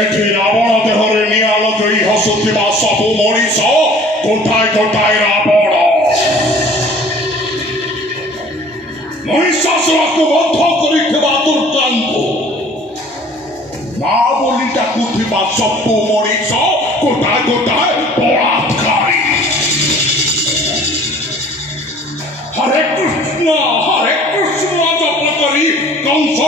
এটি রাবণ দেহরে নিয়ে আলো তৈরি হসুতিবা সবু মরিচ কোথায় কোথায় রাবণ মহিষাসুরকে বদ্ধ করিଥିବା দুর্দান্ত না বলিটা কুথিবা সবু মরিচ কোথায় কোথায় বলাৎকারী হরে কৃষ্ণ জপ করি কংস